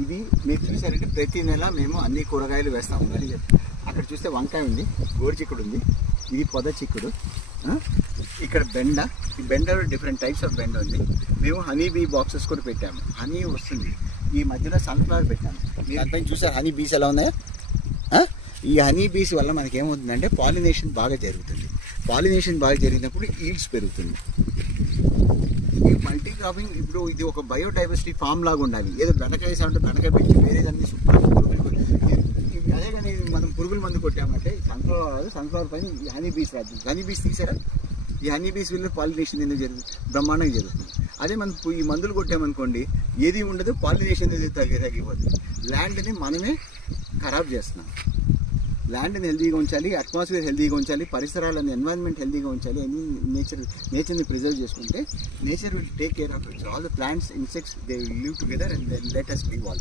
ఇది మీరు చూసారంటే ప్రతి నెల మేము అన్ని కూరగాయలు వేస్తాము. మరి అక్కడ చూస్తే వంకాయ ఉంది, గోరు చిక్కుడు ఉంది, ఇది పొద చిక్కుడు, ఇక్కడ బెండ, ఈ బెండలో డిఫరెంట్ టైప్స్ ఆఫ్ బెండ ఉంది. మేము హనీ బీ బాక్సెస్ కూడా పెట్టాము, హనీ వస్తుంది. ఈ మధ్యలో సన్ఫ్లవర్ పెట్టాము. మీరు దానిపైన చూసారు హనీ బీస్ ఎలా ఉన్నాయో. ఈ హనీ బీస్ వల్ల మనకి ఏమవుతుందంటే పాలినేషన్ బాగా జరుగుతుంది. పాలినేషన్ బాగా జరిగినప్పుడు ఈల్డ్స్ పెరుగుతుంది. ఈ మల్టీ క్రాపింగ్ ఇప్పుడు ఇది ఒక బయోడైవర్సిటీ ఫామ్ లాగా ఉండాలి. ఏదో బెండకాయ అంటే బెండకాయ పెంచి వేరేదాన్ని శుభ్రంగా అదే కానీ మనం పురుగుల మందు కొట్టామంటే సన్ఫ్లవర్ పైన హనీ బీస్ రాదు. హనీ బీస్ తీసారా, ఈ హనీ బీస్ వల్ల పాలినేషన్ ఎందుకు జరుగుతుంది, బ్రహ్మాండంగా జరుగుతుంది. అదే మనం ఈ మందులు కొట్టామనుకోండి ఏది ఉండదు, పాలినేషన్ అనేది తగ్గిపోతుంది. ల్యాండ్ని మనమే ఖరాబ్ చేస్తున్నాం. ల్యాండ్ని హెల్తీగా ఉంచాలి, అట్మాస్ఫియర్ హెల్తీగా ఉంచాలి, పరిసరాలను ఎన్వైరన్మెంట్ హెల్తీగా ఉంచాలి, అన్ని నేచర్ని ప్రిజర్వ్ చేసుకుంటే nature will take care of it's. All the plants, insects, they will live together and let us live also.